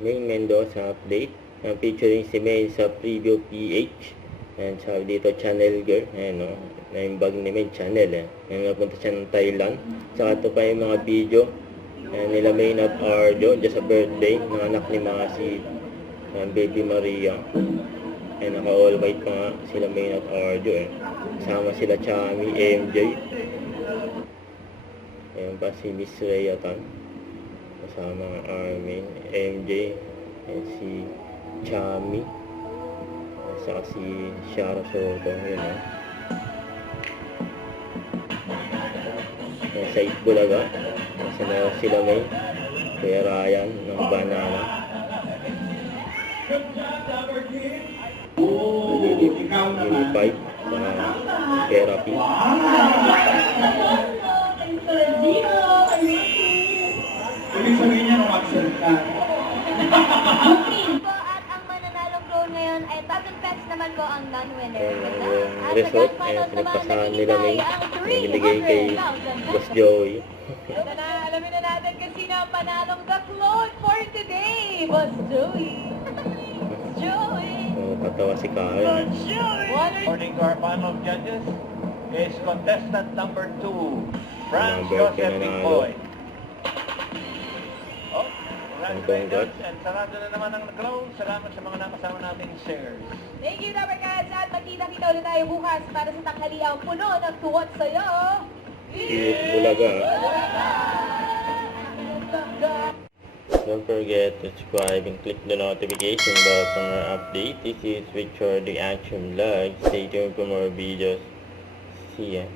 Maine Mendoza update. Featuring si Maine sa Preview PH. And sabi dito, channel girl. Ayan, no? Na yung bag ni Maine, channel. Ayan, napunta siya ng Thailand. Saka ito pa yung mga video. Ayan, nila Maine at Arjo. Just a birthday ng anak ni Masi. Baby Maria. Ayan, naka-all white pa nga sila Maine at Arjo. Kasama sila Chami, MJ. Ayan pa si Miss Rhea Tan. Kasama ang Armin, MJ, and si Chami, saka si Shara Soto. Yun o. Sa Itbulaga, kasama sila may Kuya Ryan ng Banana. Unified, saka Therapy. Ibig sabihin niya nung accent ka. At ang mananalong drone ngayon ay 1,000 pesos naman po ang non-winner. Ang result ay pinagpasahan nila may binigay kay Boss Joey. Ito na, alamin na natin kung sino ang panalong the clone for today. Boss Joey. Joey. Tatawa si Kyle. According to our panel of judges, is contestant number 2, Franz Joseph Bigboy. Oh, congratulations, and sarado na naman ang close. Salamat sa mga nakasama nating shares. Thank you, Dapper Cats. At magkita-kita ulit tayo bukas para sa tanghaliang puno ng tuwat sa'yo. Itbulaga. Don't forget to subscribe and click the notification bell for more updates. This is Victor the Action Vlog. Stay tuned for more videos. See ya.